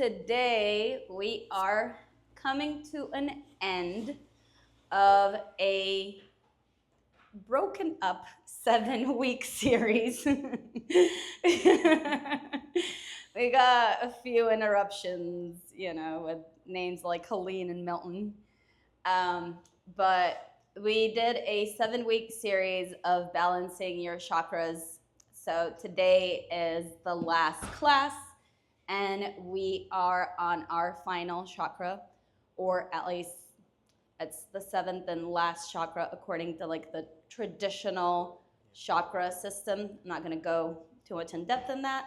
today we are coming to an end of a broken up 7-week series. We got a few interruptions, with names like Helene and Milton. But we did a 7-week series of balancing your chakras. So today is the last class, and we are on our final chakra, or at least it's the 7th and last chakra according to like the traditional chakra system. I'm not going to go too much in depth in that,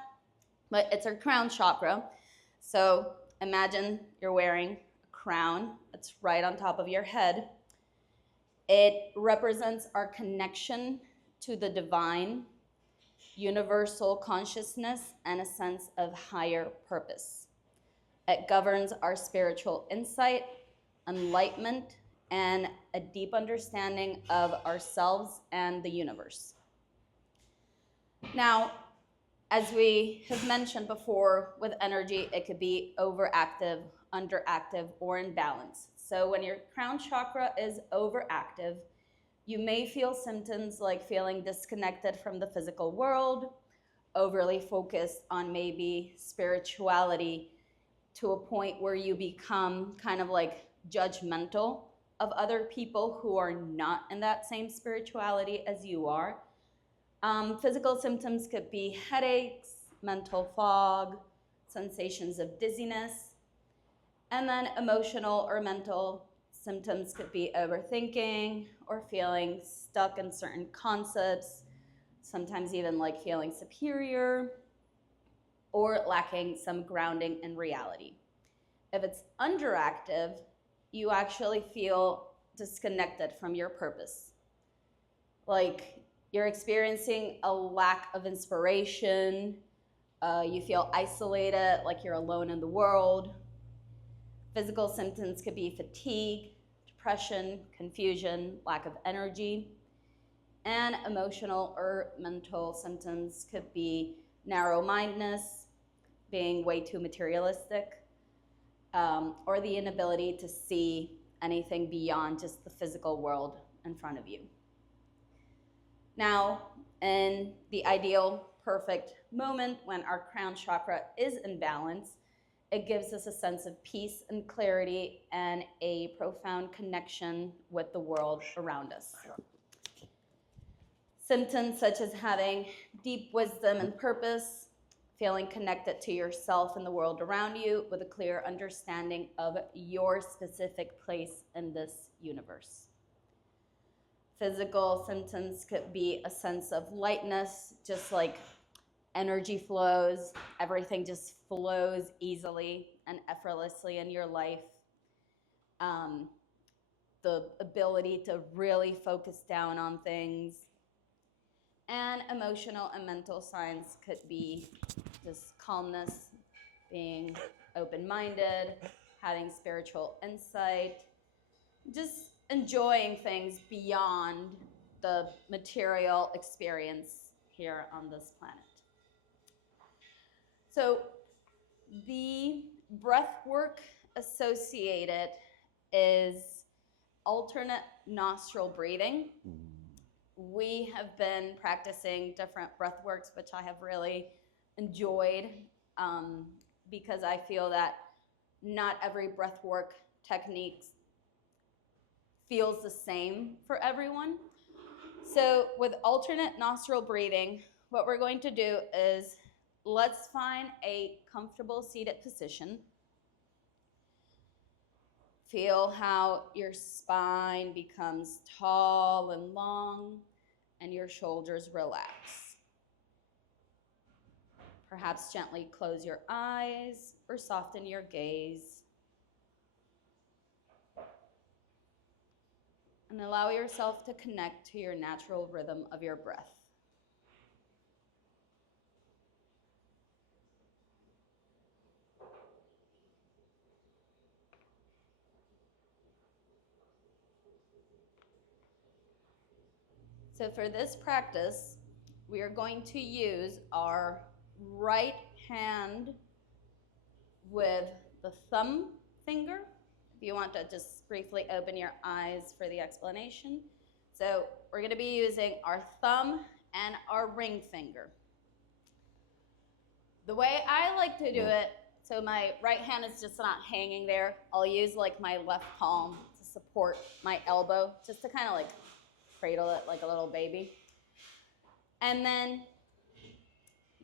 but it's our crown chakra. So imagine you're wearing a crown that's right on top of your head. It represents our connection to the divine, universal consciousness, and a sense of higher purpose. It governs our spiritual insight, enlightenment, and a deep understanding of ourselves and the universe. Now, as we have mentioned before, with energy, it could be overactive, underactive, or in balance. So when your crown chakra is overactive, you may feel symptoms like feeling disconnected from the physical world, overly focused on maybe spirituality to a point where you become kind of like judgmental of other people who are not in that same spirituality as you are. Physical symptoms could be headaches, mental fog, sensations of dizziness, and then emotional or mental symptoms could be overthinking or feeling stuck in certain concepts, sometimes even like feeling superior or lacking some grounding in reality. If it's underactive, you actually feel disconnected from your purpose. Like you're experiencing a lack of inspiration, you feel isolated, like you're alone in the world. Physical symptoms could be fatigue, depression, confusion, lack of energy. And emotional or mental symptoms could be narrow-mindedness, being way too materialistic, or the inability to see anything beyond just the physical world in front of you. Now, in the ideal, perfect moment when our crown chakra is in balance, it gives us a sense of peace and clarity and a profound connection with the world around us. Symptoms such as having deep wisdom and purpose, feeling connected to yourself and the world around you with a clear understanding of your specific place in this universe. Physical symptoms could be a sense of lightness, just like energy flows, everything just flows easily and effortlessly in your life. The ability to really focus down on things. And emotional and mental signs could be just calmness, being open-minded, having spiritual insight, just enjoying things beyond the material experience here on this planet. So the breath work associated is alternate nostril breathing. We have been practicing different breath works, which I have really enjoyed because I feel that not every breath work technique feels the same for everyone. So with alternate nostril breathing, what we're going to do is let's find a comfortable seated position. Feel how your spine becomes tall and long and your shoulders relax. Perhaps gently close your eyes or soften your gaze. And allow yourself to connect to your natural rhythm of your breath. So for this practice, we are going to use our right hand with the thumb finger. If you want to just briefly open your eyes for the explanation. So we're going to be using our thumb and our ring finger. The way I like to do it, so my right hand is just not hanging there. I'll use like my left palm to support my elbow, just to kind of like cradle it like a little baby. And then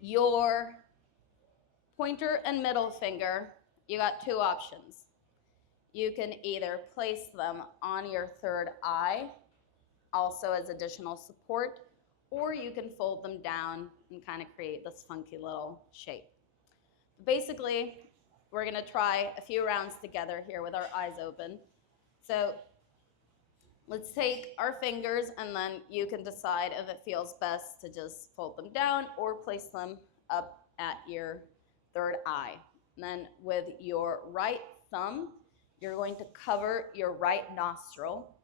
your pointer and middle finger, you got two options. You can either place them on your third eye, also as additional support, or you can fold them down and kind of create this funky little shape. Basically, we're gonna try a few rounds together here with our eyes open. So let's take our fingers and then you can decide if it feels best to just fold them down or place them up at your third eye. And then with your right thumb, you're going to cover your right nostril.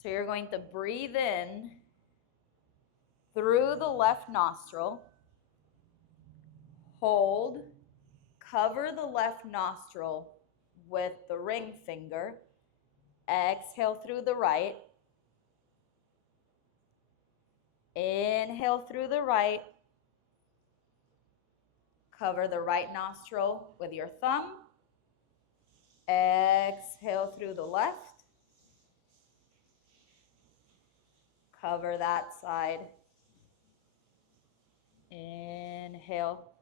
So you're going to breathe in through the left nostril, hold, cover the left nostril with the ring finger, exhale through the right, inhale through the right, cover the right nostril with your thumb, exhale through the left, cover that side, inhale.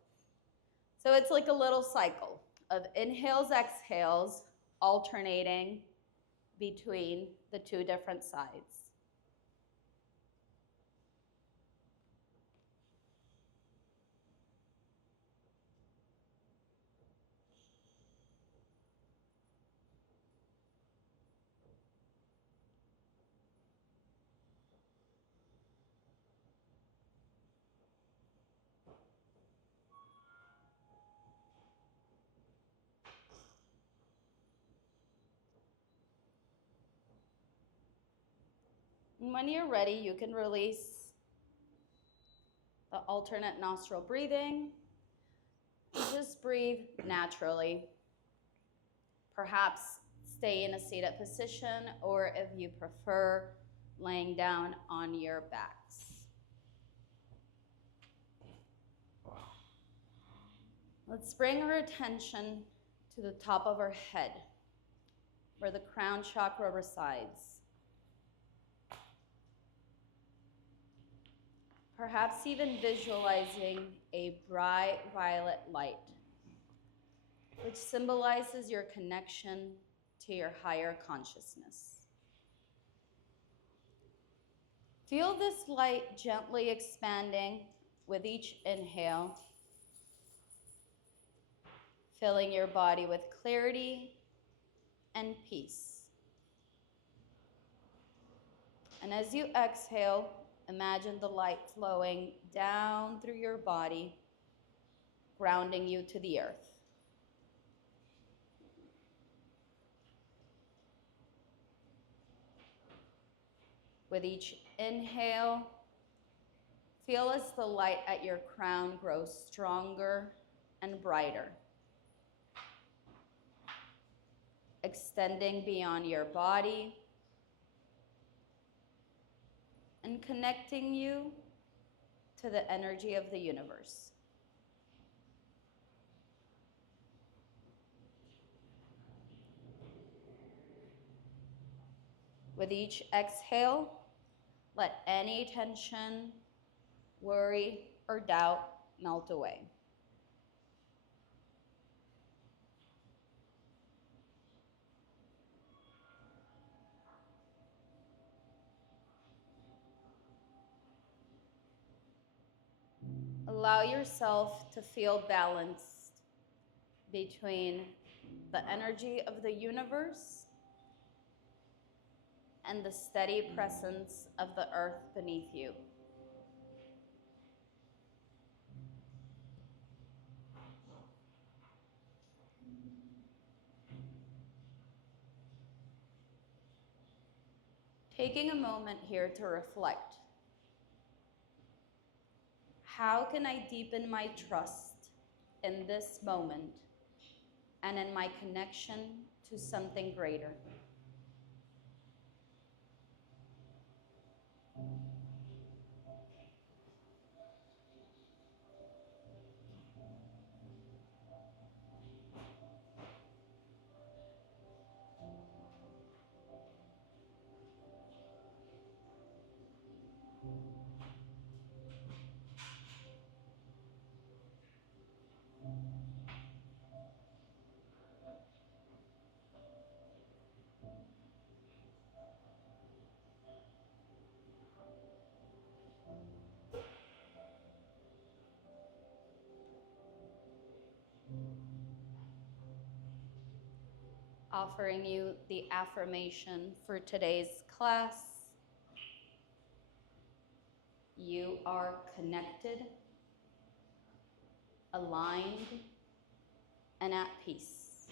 So it's like a little cycle of inhales, exhales, alternating between the two different sides. And when you're ready, you can release the alternate nostril breathing. Just breathe naturally. Perhaps stay in a seated position, or if you prefer, laying down on your backs. Let's bring our attention to the top of our head, where the crown chakra resides. Perhaps even visualizing a bright violet light, which symbolizes your connection to your higher consciousness. Feel this light gently expanding with each inhale, filling your body with clarity and peace. And as you exhale, imagine the light flowing down through your body, grounding you to the earth. With each inhale, feel as the light at your crown grows stronger and brighter, extending beyond your body and connecting you to the energy of the universe. With each exhale, let any tension, worry, or doubt melt away. Allow yourself to feel balanced between the energy of the universe and the steady presence of the earth beneath you. Taking a moment here to reflect. How can I deepen my trust in this moment and in my connection to something greater. Offering you the affirmation for today's class. You are connected, aligned, and at peace.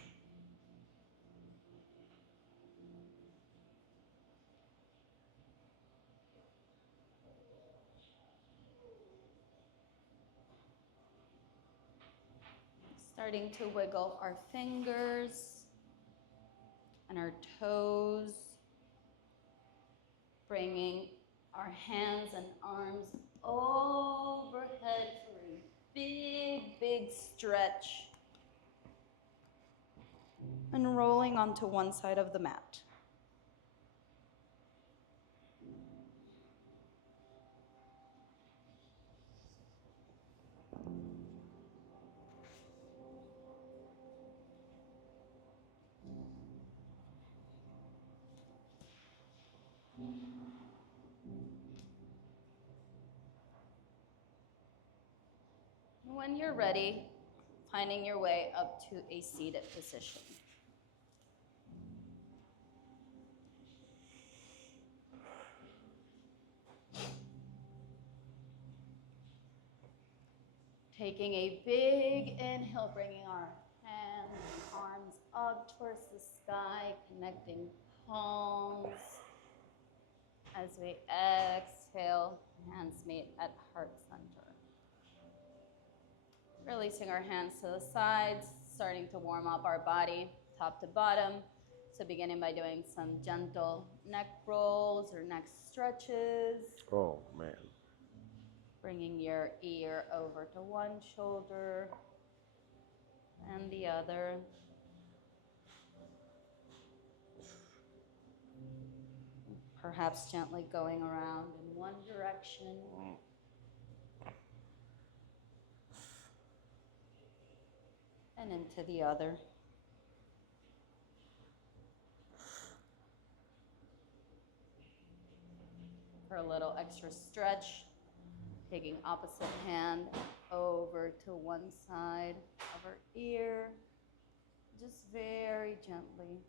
Starting to wiggle our fingers and our toes, bringing our hands and arms overhead for a big, big stretch, and rolling onto one side of the mat. When you're ready, finding your way up to a seated position. Taking a big inhale, bringing our hands and arms up towards the sky, connecting palms. As we exhale, hands meet at heart center. Releasing our hands to the sides, starting to warm up our body top to bottom. So beginning by doing some gentle neck rolls or neck stretches. Oh, man. Bringing your ear over to one shoulder and the other. Perhaps gently going around in one direction. And into the other. For a little extra stretch, taking opposite hand over to one side of our ear, just very gently.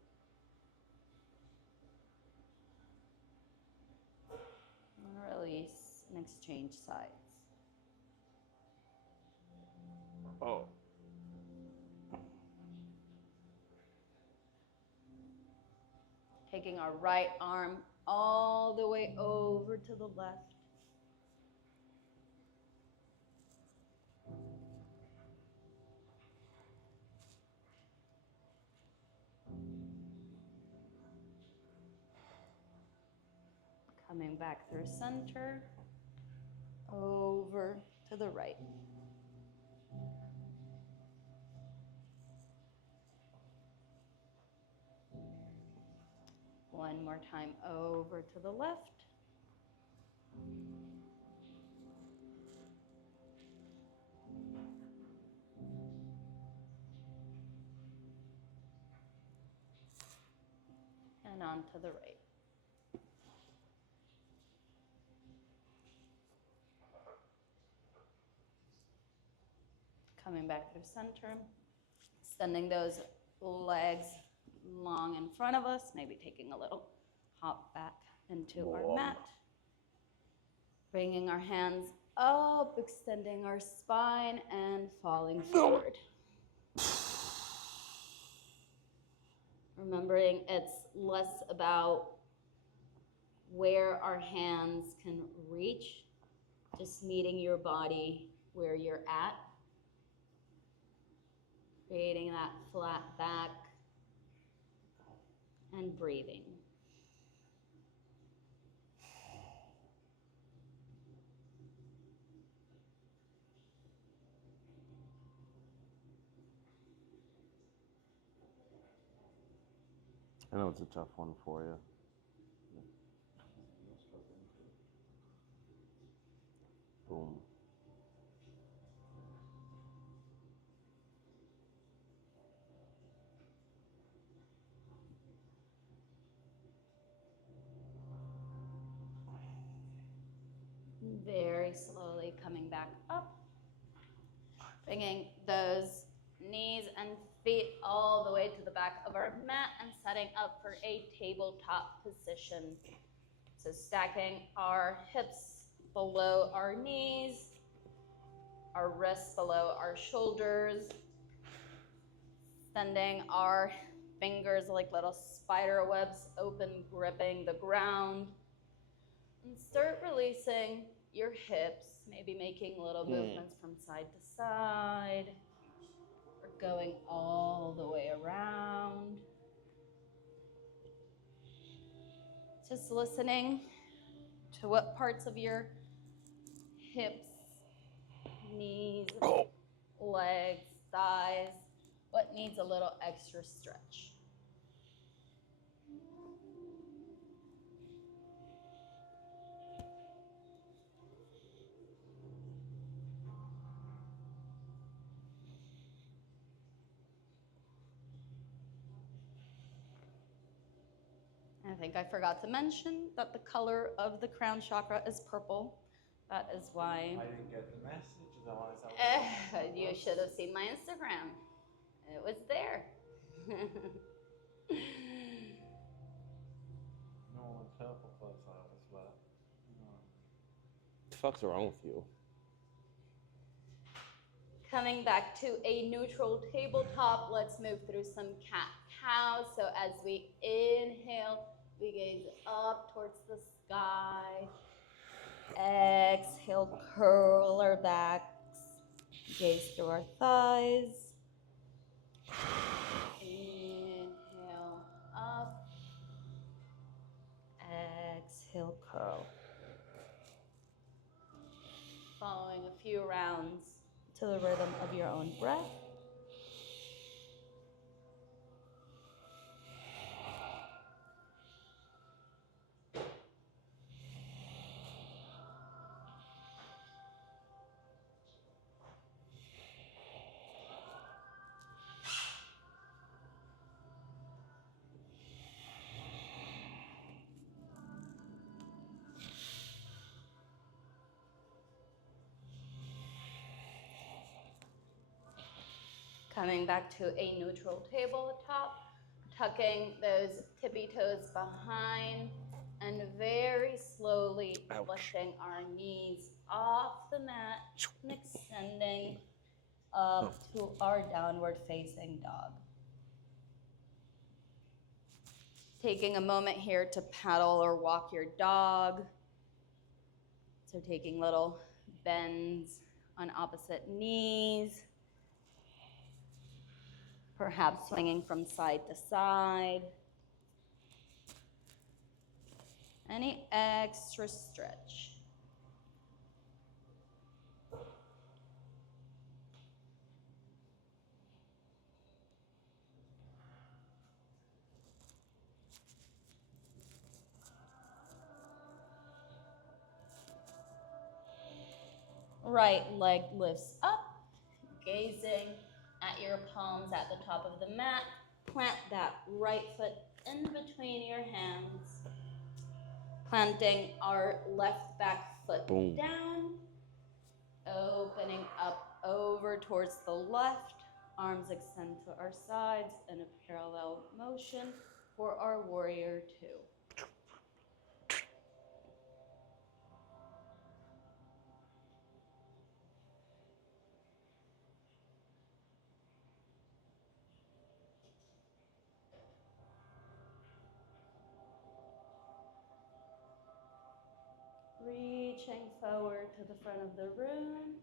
And release and exchange sides. Oh. Taking our right arm all the way over to the left. Coming back through center, over to the right. One more time, over to the left. And on to the right. Coming back through center, extending those legs long in front of us, maybe taking a little hop back into our mat. Bringing our hands up, extending our spine, and falling forward. Remembering it's less about where our hands can reach, just meeting your body where you're at. Creating that flat back and breathing. I know it's a tough one for you. Boom. Very slowly coming back up. Bringing those knees and feet all the way to the back of our mat and setting up for a tabletop position. So stacking our hips below our knees, our wrists below our shoulders, sending our fingers like little spider webs open, gripping the ground. And start releasing your hips, maybe making little movements from side to side, or going all the way around. Just listening to what parts of your hips, knees, legs, thighs, what needs a little extra stretch. I think I forgot to mention that the color of the crown chakra is purple. That is why. I didn't get the message, otherwise I would. You should have seen my Instagram. It was there. No one purple plus I was, but What the fuck's wrong with you? Coming back to a neutral tabletop, let's move through some cat-cow. So as we inhale, we gaze up towards the sky. Exhale, curl our backs. Gaze through our thighs. Inhale, up. Exhale, curl. Following a few rounds to the rhythm of your own breath. Coming back to a neutral tabletop, tucking those tippy toes behind and very slowly lifting our knees off the mat and extending up to our downward facing dog. Taking a moment here to paddle or walk your dog. So taking little bends on opposite knees. Perhaps swinging from side to side. Any extra stretch. Right leg lifts up, gazing at your palms at the top of the mat. Plant that right foot in between your hands. Planting our left back foot down. Opening up over towards the left. Arms extend to our sides in a parallel motion for our warrior two. Reaching forward to the front of the room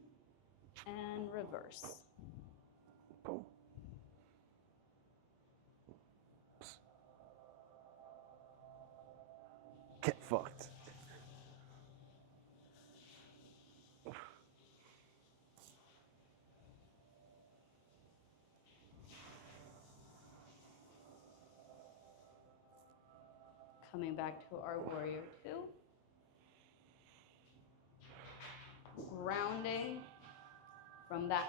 and reverse. Boom. fucked. Coming back to our warrior two. Grounding from that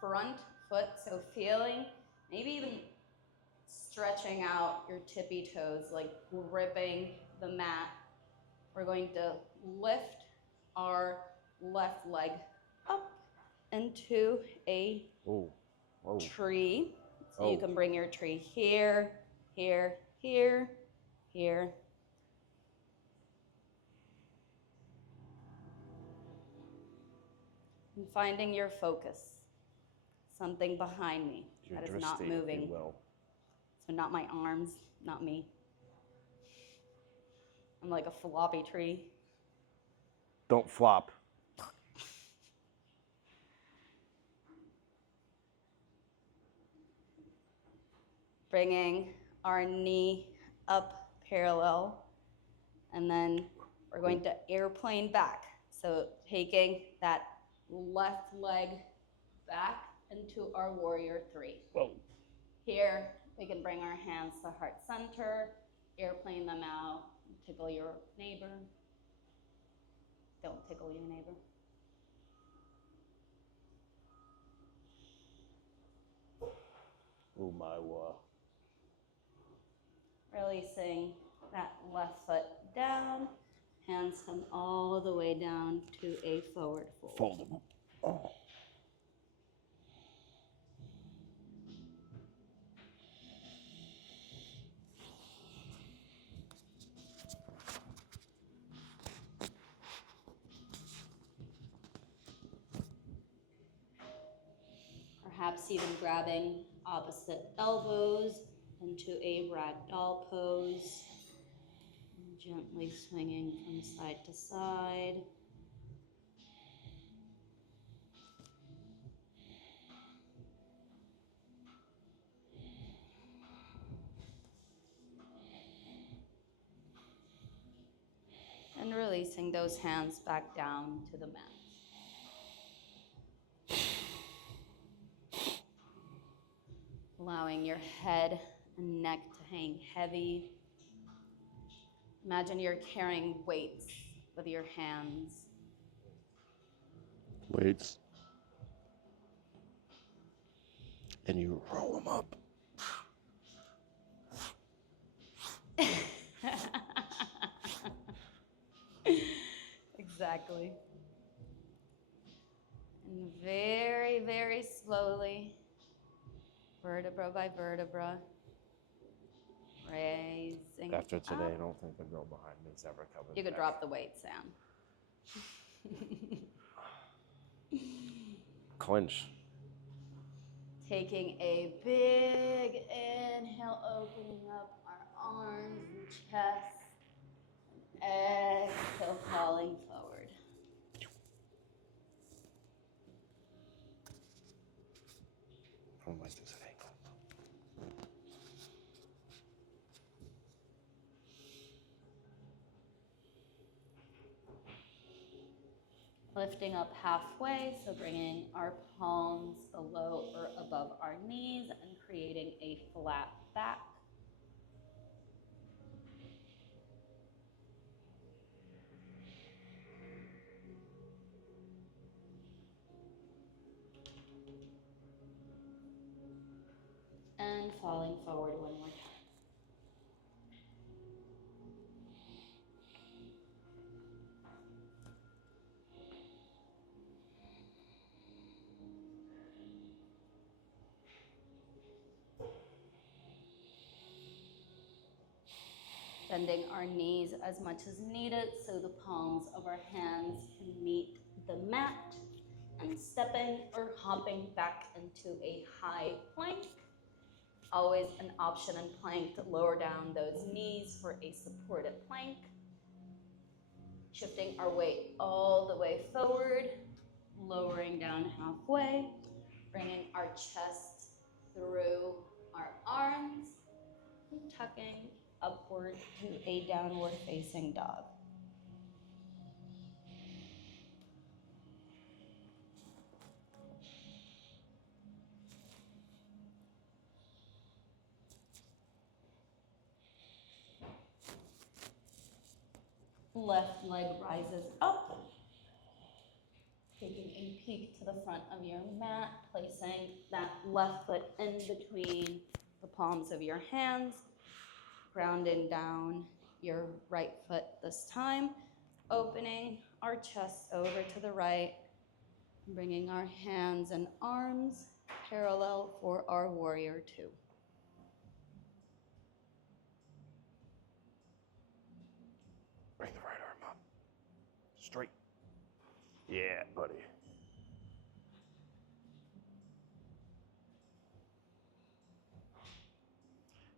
front foot, so feeling, maybe even stretching out your tippy toes, like gripping the mat. We're going to lift our left leg up into a Oh, whoa. tree. So you Oh. can bring your tree here, here, here, here. And finding your focus. Something behind me Your that is not drishti, moving. if you will. So not my arms, not me. I'm like a floppy tree. Don't flop. Bringing our knee up parallel. And then we're going to airplane back. So taking that left leg back into our warrior three. Whoa. Here, we can bring our hands to heart center, airplane them out, tickle your neighbor. Don't tickle your neighbor. Oh my wa. Releasing that left foot down, hands come all the way down to a forward fold. Fold them. Oh. Perhaps even grabbing opposite elbows into a ragdoll pose. Gently swinging from side to side. And releasing those hands back down to the mat. Allowing your head and neck to hang heavy. Imagine you're carrying weights with your hands. Weights. And you roll them up. Exactly. And very, very slowly, vertebra by vertebra, raising After today, up. I don't think the girl behind me is ever coming You could back. drop the weight, Sam. Clinch. Taking a big inhale, opening up our arms and chest. Exhale, falling forward. How am I supposed to angle? Lifting up halfway, so bringing our palms below or above our knees and creating a flat back. And falling forward one more time. Bending our knees as much as needed so the palms of our hands can meet the mat, and stepping or hopping back into a high plank. Always an option in plank to lower down those knees for a supported plank. Shifting our weight all the way forward, lowering down halfway, bringing our chest through our arms, and tucking upward to a downward facing dog. left leg rises up. Taking a peek to the front of your mat, placing that left foot in between the palms of your hands, grounding down your right foot this time, opening our chest over to the right, bringing our hands and arms parallel for our warrior two. Bring the right arm up. Straight. Yeah, buddy.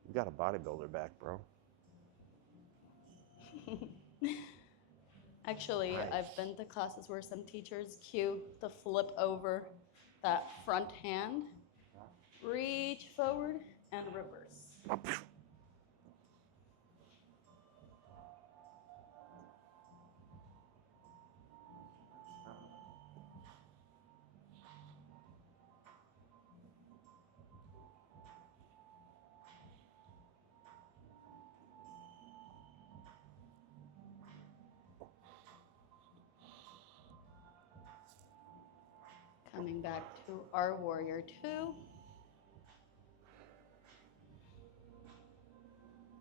You got a bodybuilder back, bro. Actually, Nice. I've been to classes where some teachers cue to flip over that front hand, reach forward, and reverse. Coming back to our warrior two.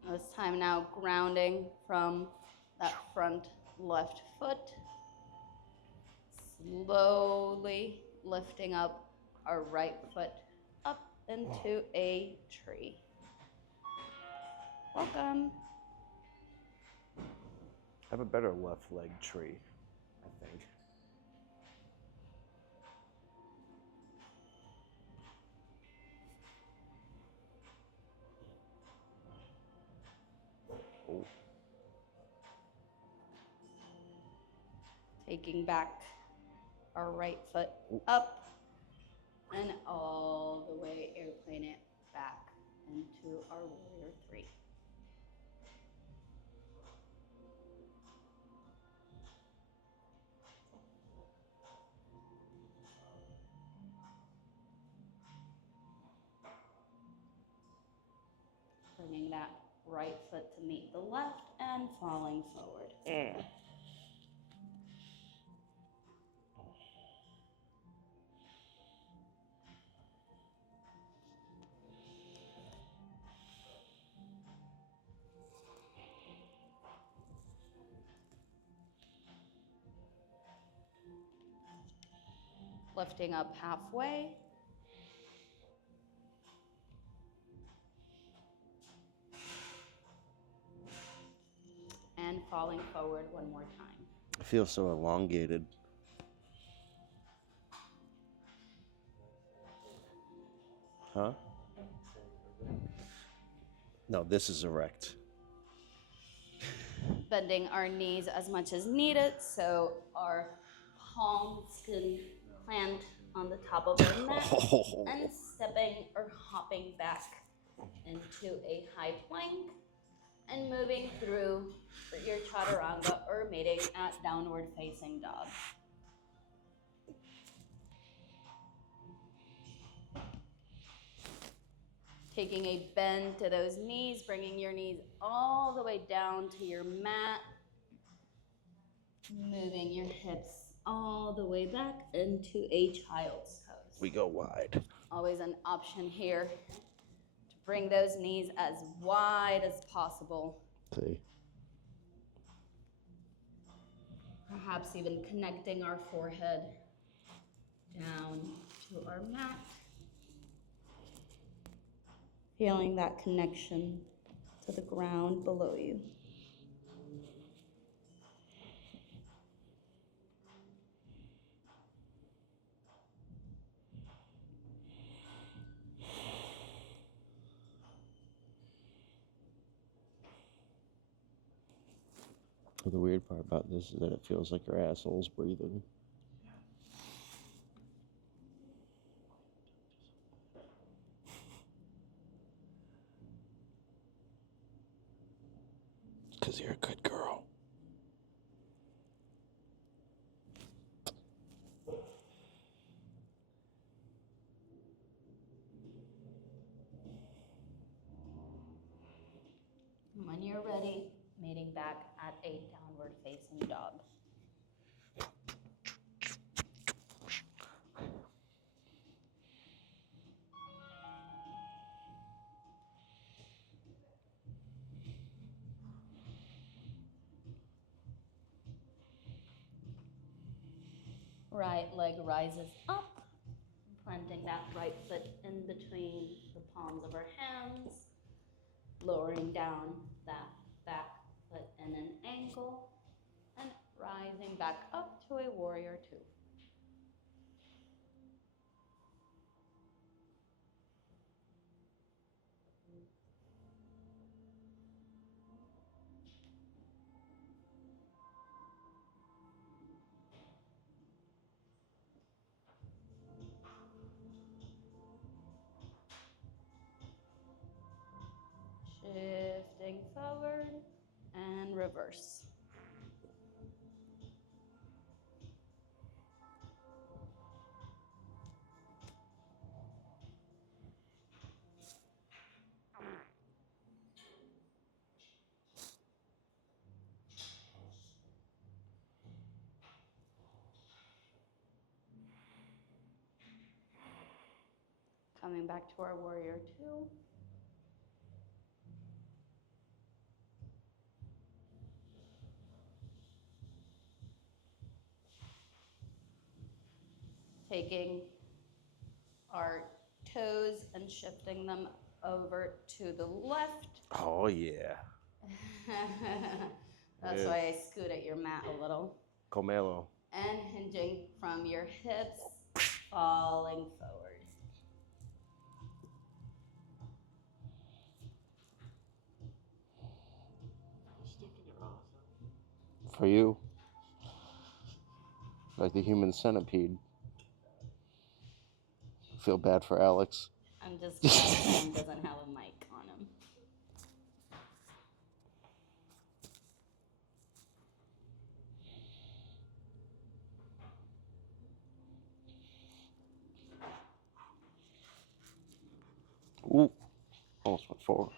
This time now grounding from that front left foot. Slowly lifting up our right foot up into a tree. Welcome. I have a better left leg tree, I think. Oh. Taking back our right foot up and all the way airplane it back into our warrior three. Bringing that right foot to meet the left and falling forward. Lifting up halfway. And falling forward one more time. I feel so elongated. Huh? No, this is erect. Bending our knees as much as needed so our palms can plant on the top of our mat and stepping or hopping back into a high plank and moving through your chaturanga or meeting at downward facing dog. Taking a bend to those knees, bringing your knees all the way down to your mat. Moving your hips all the way back into a child's pose. We go wide. Always an option here to bring those knees as wide as possible. See. Perhaps even connecting our forehead down to our mat. Feeling that connection to the ground below you. The weird part about this is that it feels like your asshole's breathing. Because you're a good girl. When you're ready, meeting back at a downward facing dog. Right leg rises up, planting that right foot in between the palms of our hands, lowering down that back foot and an ankle, and rising back up to a warrior two. Shifting forward and reverse. Coming back to our warrior two. Taking our toes and shifting them over to the left. Oh, yeah. That's Yeah. why I scoot at your mat a little. Comelo. And hinging from your hips, falling forward. You're sticking your ass out. For you. Like the human centipede. Feel bad for Alex. I'm just glad Sam doesn't have a mic on him. Ooh. Almost went forward.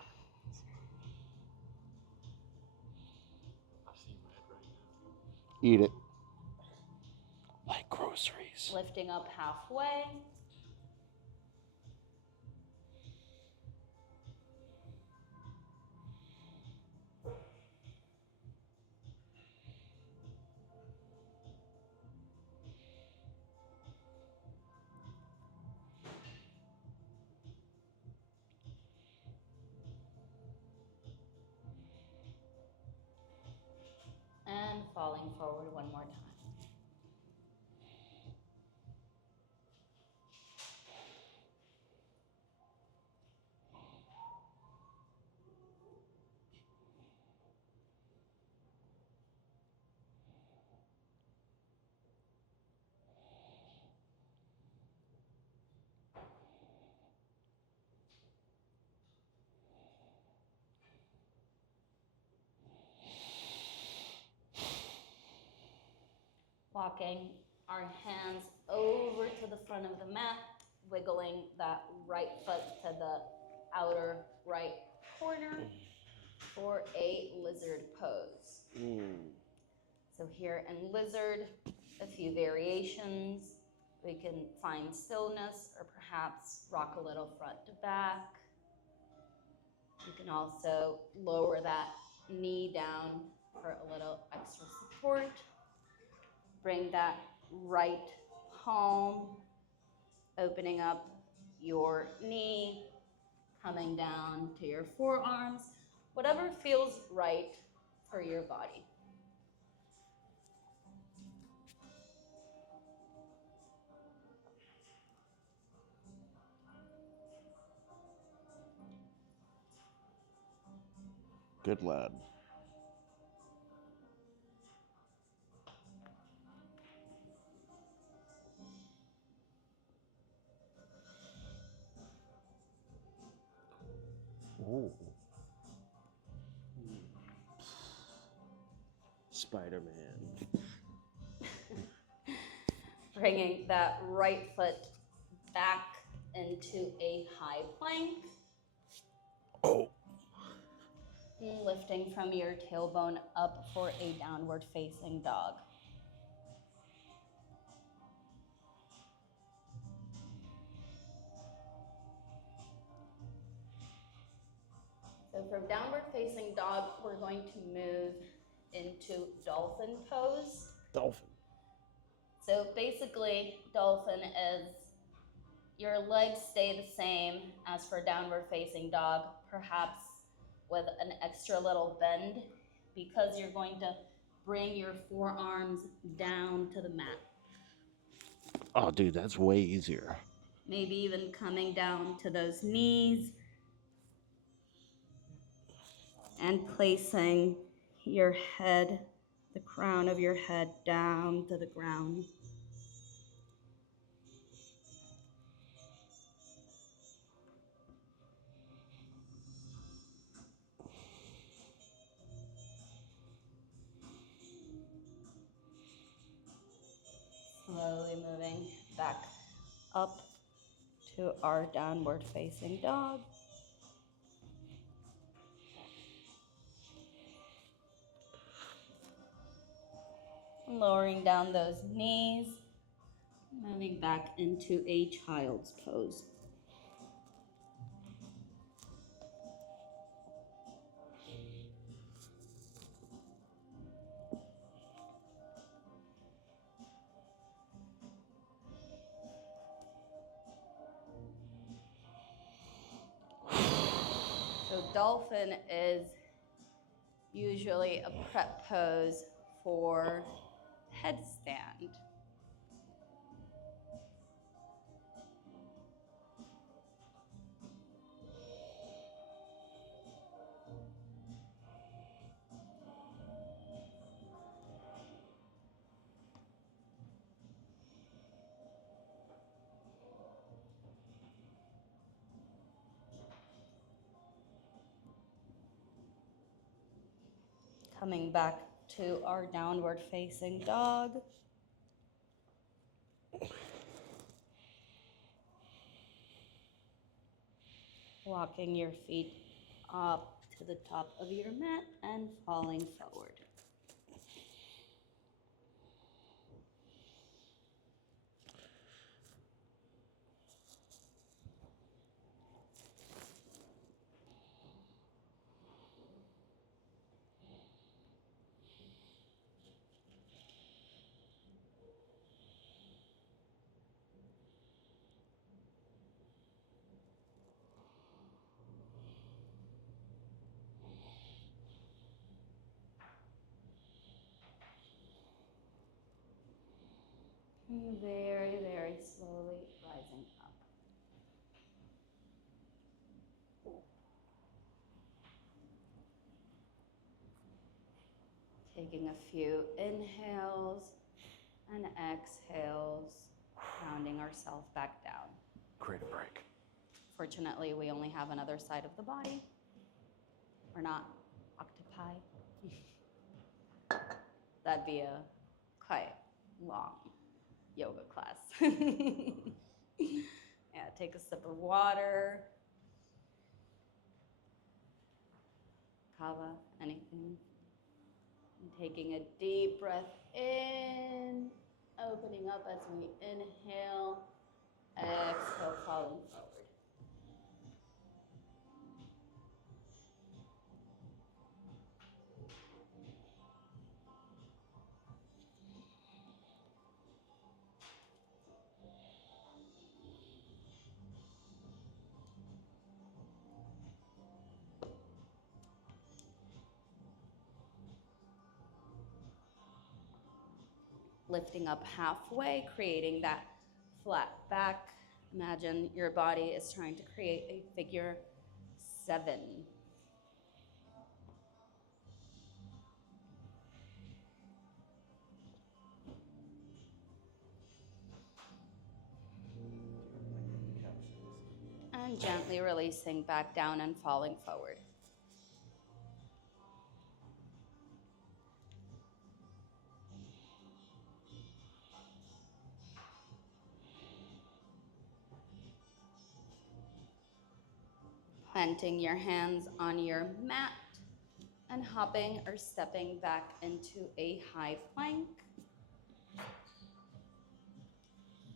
I see red right now. Eat it. Like groceries. Lifting up halfway. And falling forward one more time. Walking our hands over to the front of the mat, wiggling that right foot to the outer right corner for a lizard pose. So here in lizard, a few variations. We can find stillness or perhaps rock a little front to back. You can also lower that knee down for a little extra support. Bring that right palm, opening up your knee, coming down to your forearms, whatever feels right for your body. Good lad. Ooh. Spider-Man. Bringing that right foot back into a high plank. Oh. And lifting from your tailbone up for a downward facing dog. So from downward facing dog, we're going to move into dolphin pose. Dolphin. So basically, dolphin is your legs stay the same as for downward facing dog, perhaps with an extra little bend, because you're going to bring your forearms down to the mat. Oh, dude, that's way easier. Maybe even coming down to those knees and placing your head, the crown of your head, down to the ground. Slowly moving back up to our downward facing dog. Lowering down those knees, moving back into a child's pose. So dolphin is usually a prep pose for headstand. Coming back to our downward facing dog. Walking your feet up to the top of your mat and falling forward. Very, very slowly rising up. Taking a few inhales and exhales, rounding ourselves back down. Great break. Fortunately, we only have another side of the body. We're not octopi. That'd be a quite long yoga class. Yeah, take a sip of water. Kava, anything. And taking a deep breath in, opening up as we inhale, exhale, falling forward. Lifting up halfway, creating that flat back. Imagine your body is trying to create a figure 7. And gently releasing back down and falling forward. Planting your hands on your mat, And hopping or stepping back into a high plank.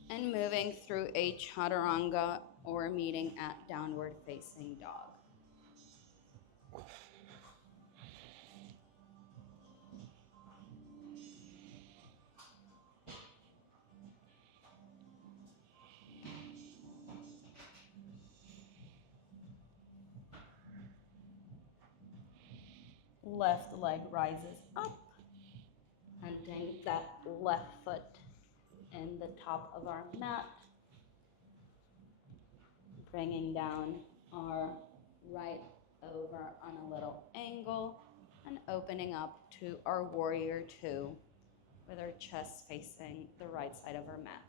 And moving through a chaturanga or meeting at downward facing dog. Left leg rises up, planting that left foot in the top of our mat, bringing down our right over on a little angle and opening up to our warrior two with our chest facing the right side of our mat.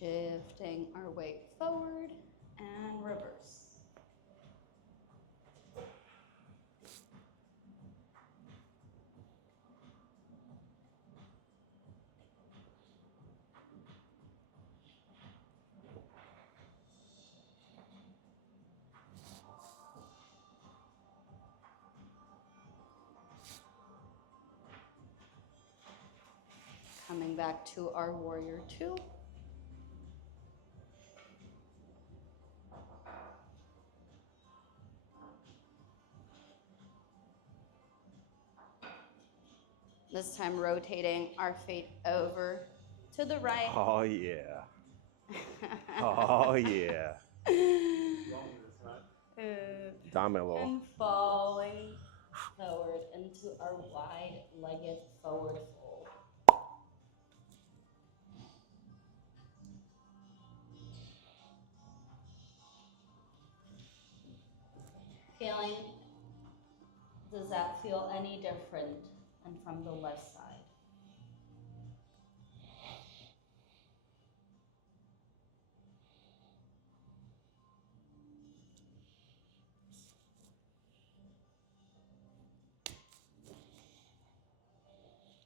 Shifting our weight forward and reverse. Coming back to our warrior two. This time rotating our feet over to the right. Oh, yeah. Oh, yeah. Dámelo. And falling forward into our wide-legged forward fold. Feeling, does that feel any different than from the left side?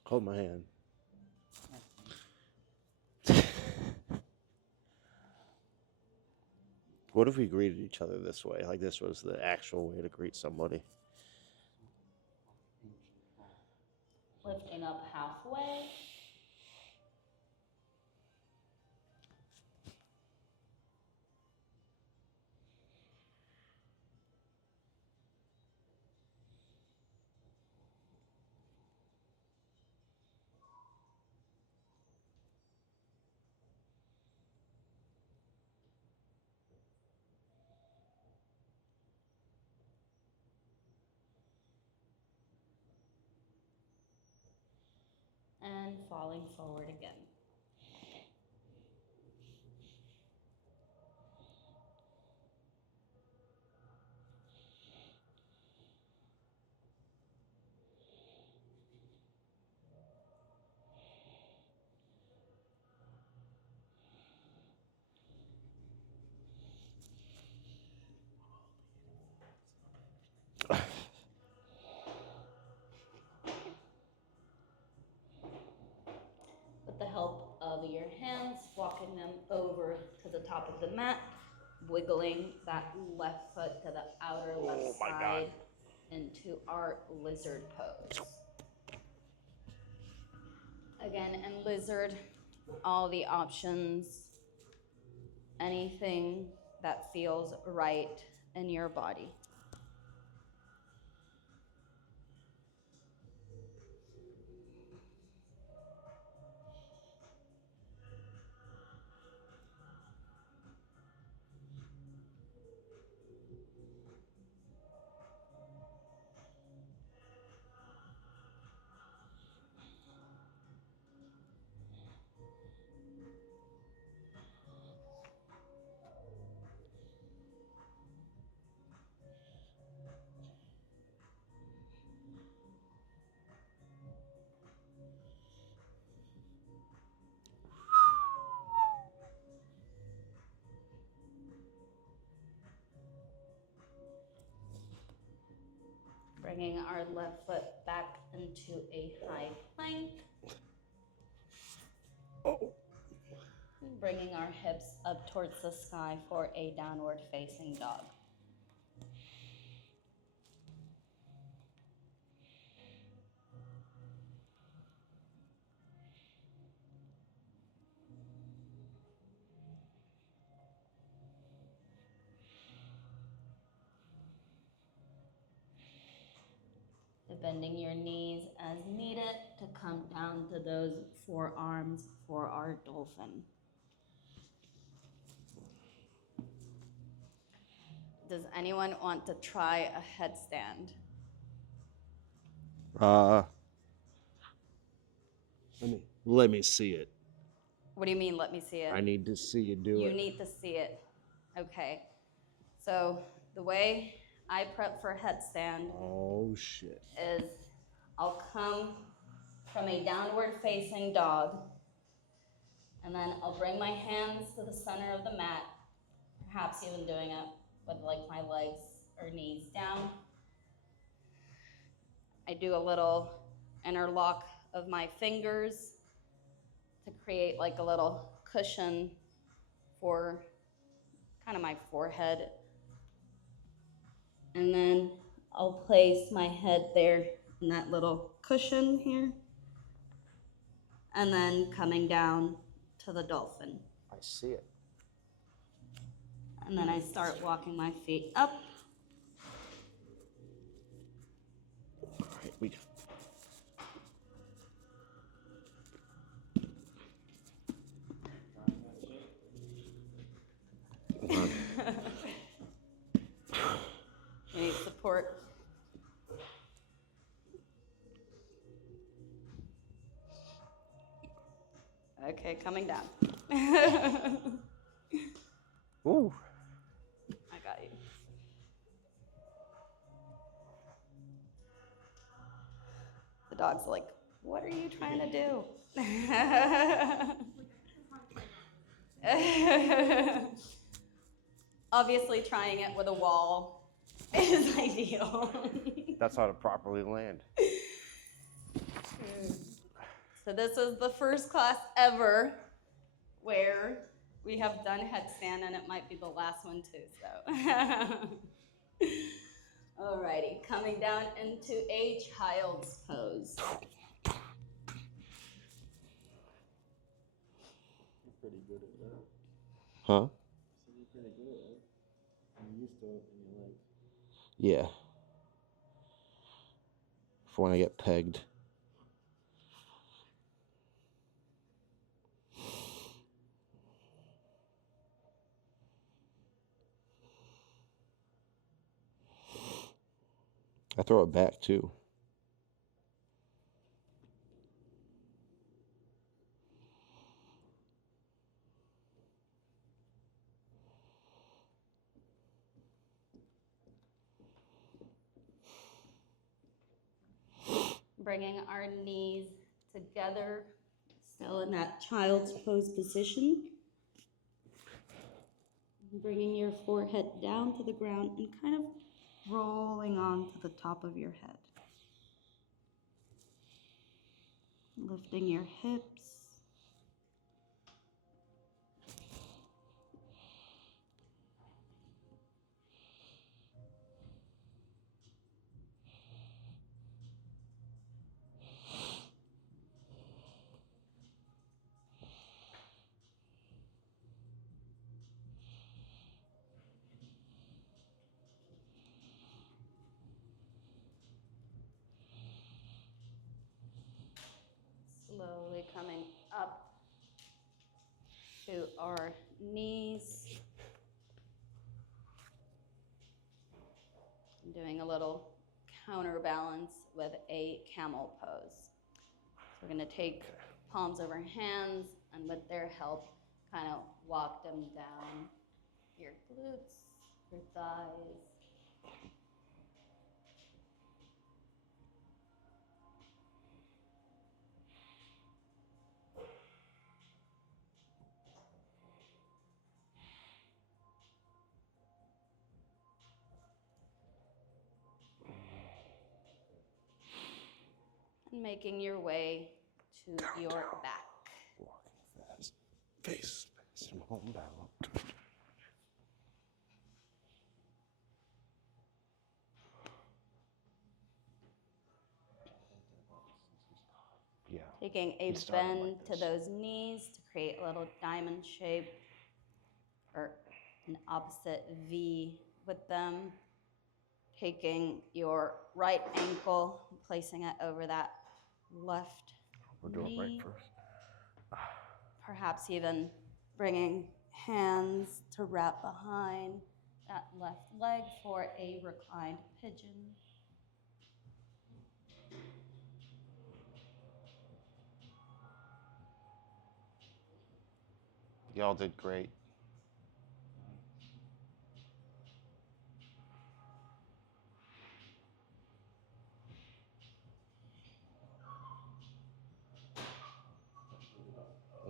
Hold my hand. What if we greeted each other this way? Like this was the actual way to greet somebody. Lifting up halfway. And falling forward again. With the help of your hands, walking them over to the top of the mat, wiggling that left foot to the outer left side into our lizard pose. Again, in lizard, all the options, anything that feels right in your body. Bringing our left foot back into a high plank. Bringing our hips up towards the sky for a downward facing dog. Bending your knees as needed to come down to those forearms for our dolphin. Does anyone want to try a headstand? Let me see it. What do you mean, let me see it? I need to see you do it. You need to see it. Okay. So the way I prep for headstand Oh, shit. is I'll come from a downward facing dog, and then I'll bring my hands to the center of the mat, perhaps even doing it with like my legs or knees down. I do a little interlock of my fingers to create like a little cushion for kind of my forehead. And then I'll place my head there in that little cushion here. And then coming down to the dolphin. I see it. And then I start walking my feet up. All right, we go. You need support. Okay, coming down. Ooh. I got you. The dog's like, what are you trying to do? Obviously, trying it with a wall is ideal. That's how to properly land. So this is the first class ever where we have done headstand, and it might be the last one too, so. Alrighty, coming down into a child's pose. You're pretty good at that. Huh? So you're pretty good at it. I'm used to it in your legs. Yeah. For when I get pegged. I throw it back too. Bringing our knees together, still in that child's pose position. Bringing your forehead down to the ground and kind of rolling on to the top of your head. Lifting your hips. Slowly coming up to our knees. Doing a little counterbalance with a camel pose. So we're gonna take palms over hands and with their help, kind of walk them down your glutes, your thighs. making your way to your back. Walking fast. Face facing homebound. Yeah. Taking a He started bend like to this. those knees to create a little diamond shape or an opposite V with them. Taking your right ankle, placing it over that left We're doing knee. right first. Perhaps even bringing hands to wrap behind that left leg for a reclined pigeon. Y'all did great.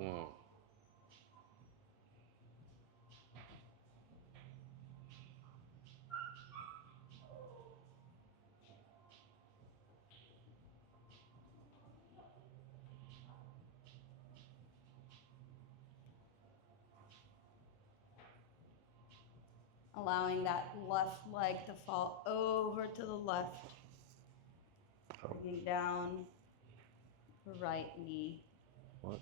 Mm. Allowing that left leg to fall over to the left. Bringing down the right knee. What?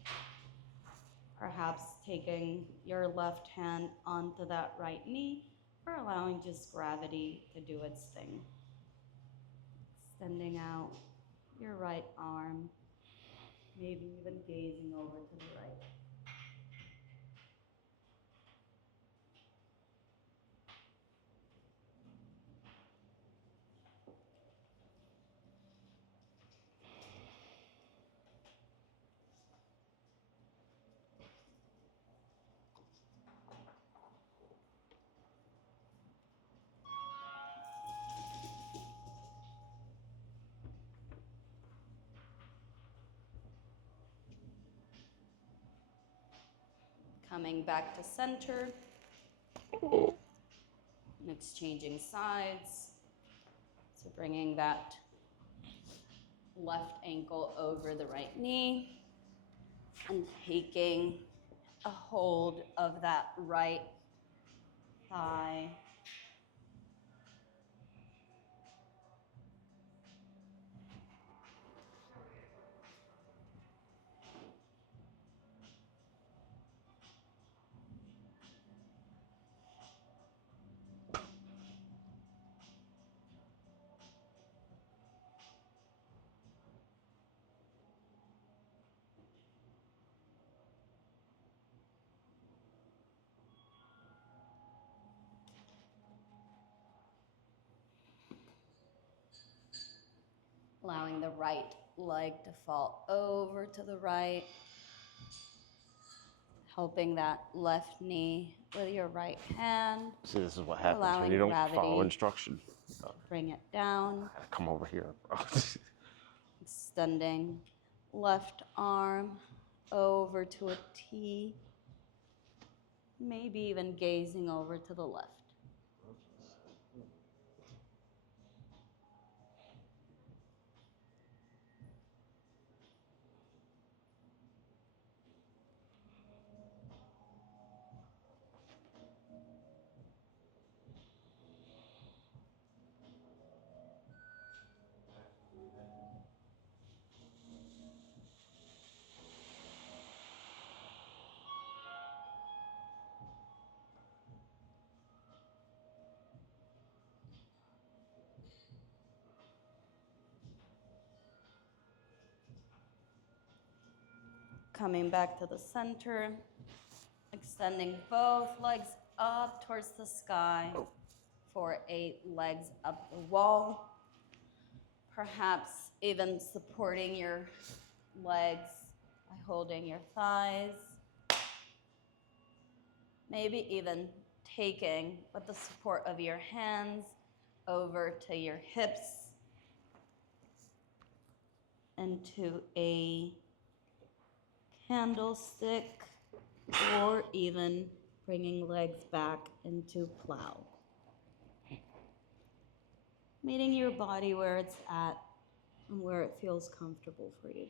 Perhaps taking your left hand onto that right knee or allowing just gravity to do its thing. Extending out your right arm, maybe even gazing over to the right. Coming back to center and exchanging sides. So bringing that left ankle over the right knee and taking a hold of that right thigh. Allowing the right leg to fall over to the right. Helping that left knee with your right hand. See, this is what happens Allowing when you don't gravity follow instruction. to bring it down. I gotta come over here. Extending left arm over to a T. Maybe even gazing over to the left. Coming back to the center, extending both legs up towards the sky for a legs up the wall. Perhaps even supporting your legs by holding your thighs. Maybe even taking, with the support of your hands, over to your hips into a candlestick, or even bringing legs back into plow. Meeting your body where it's at, and where it feels comfortable for you.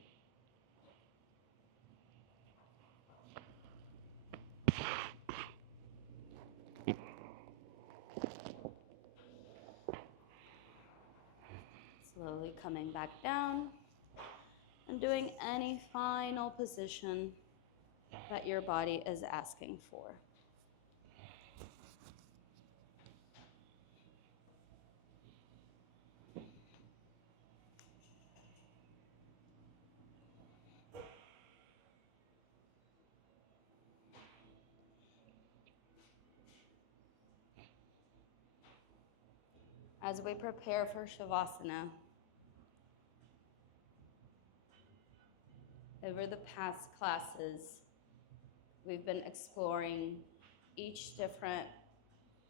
Slowly coming back down and doing any final position that your body is asking for. As we prepare for Shavasana, over the past classes, we've been exploring each different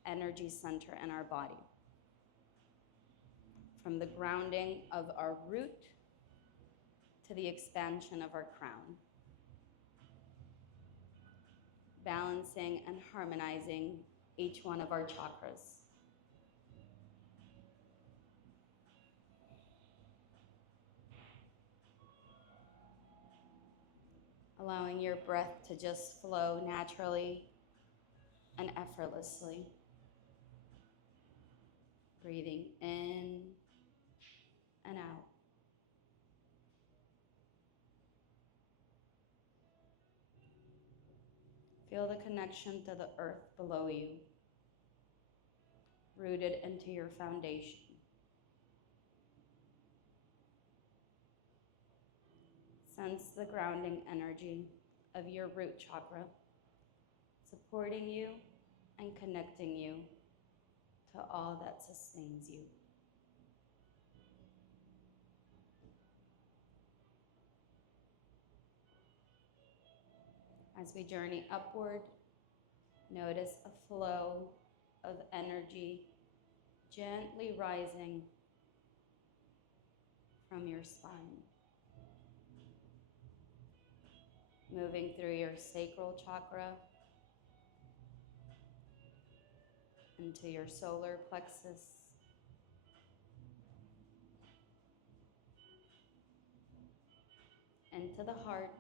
energy center in our body. From the grounding of our root to the expansion of our crown. Balancing and harmonizing each one of our chakras. Allowing your breath to just flow naturally and effortlessly. Breathing in and out. Feel the connection to the earth below you, rooted into your foundation. Sense the grounding energy of your root chakra, supporting you and connecting you to all that sustains you. As we journey upward, notice a flow of energy gently rising from your spine, moving through your sacral chakra into your solar plexus, into the heart,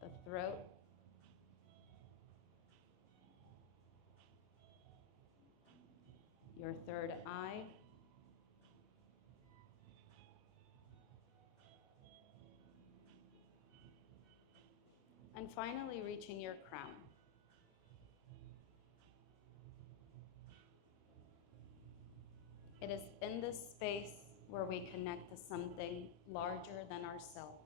the throat, your third eye, and finally reaching your crown. It is in this space where we connect to something larger than ourselves.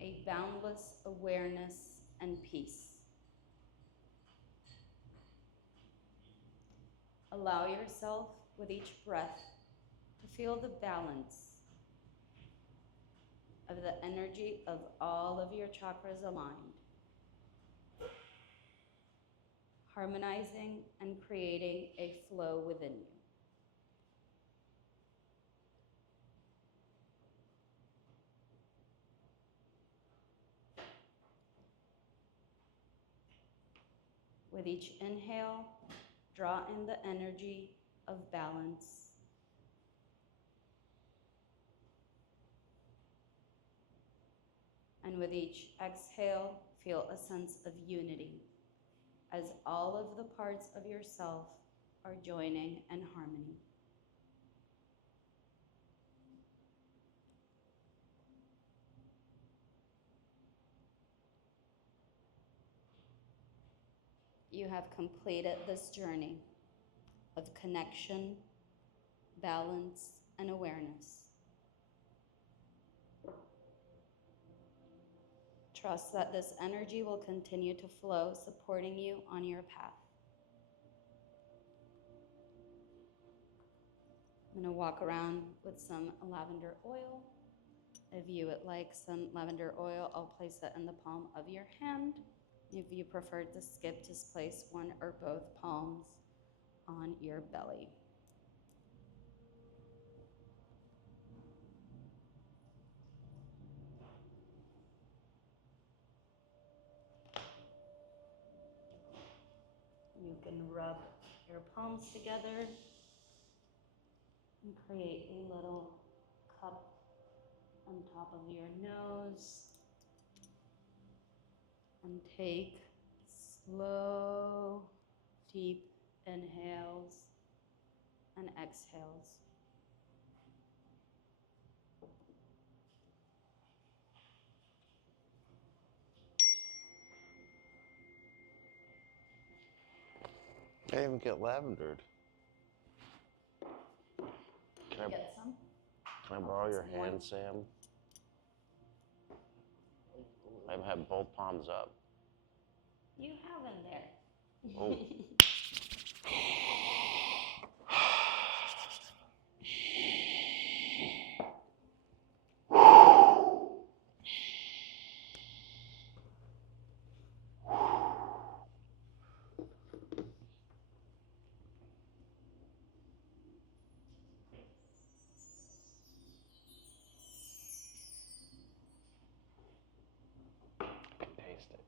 A boundless awareness and peace. Allow yourself with each breath to feel the balance of the energy of all of your chakras aligned, harmonizing and creating a flow within you. With each inhale, draw in the energy of balance. And with each exhale, feel a sense of unity as all of the parts of yourself are joining in harmony. You have completed this journey of connection, balance, and awareness. Trust that this energy will continue to flow, supporting you on your path. I'm going to walk around with some lavender oil. If you would like some lavender oil, I'll place it in the palm of your hand. If you prefer to skip, just place one or both palms on your belly. can rub your palms together and create a little cup on top of your nose. And take slow, deep inhales and exhales. I even get lavendered. Can Get some? I borrow your hand, Sam? I have both palms up. You have in there. Oh. I can taste it.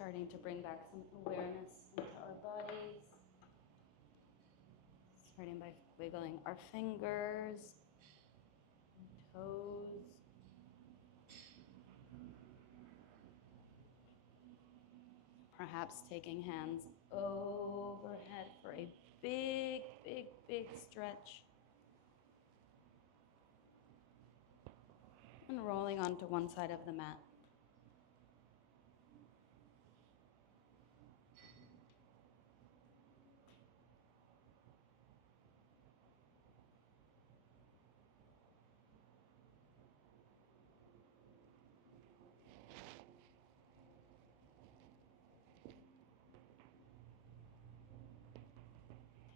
Starting to bring back some awareness into our bodies. Starting by wiggling our fingers, toes. Perhaps taking hands overhead for a big, big, big stretch. And rolling onto one side of the mat.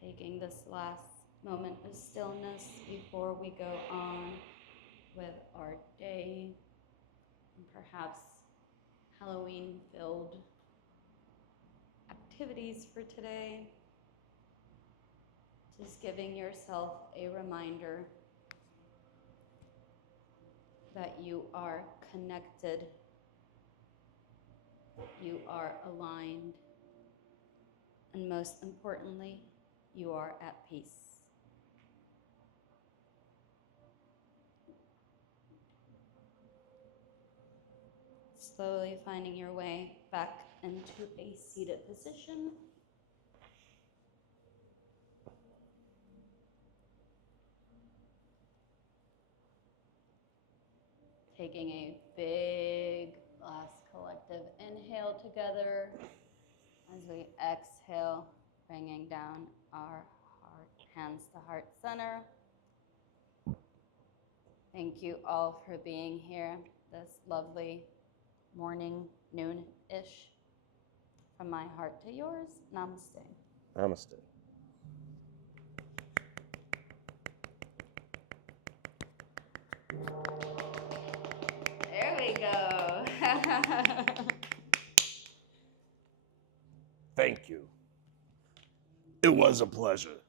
Taking this last moment of stillness before we go on with our day, and perhaps Halloween-filled activities for today. Just giving yourself a reminder that you are connected, you are aligned, and most importantly, you are at peace. Slowly finding your way back into a seated position. Taking a big last collective inhale together as we exhale, bringing down our heart, hands to heart center. Thank you all for being here this lovely morning, noon-ish. From my heart to yours, namaste. Namaste. There we go. Thank you. It was a pleasure.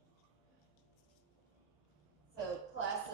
So class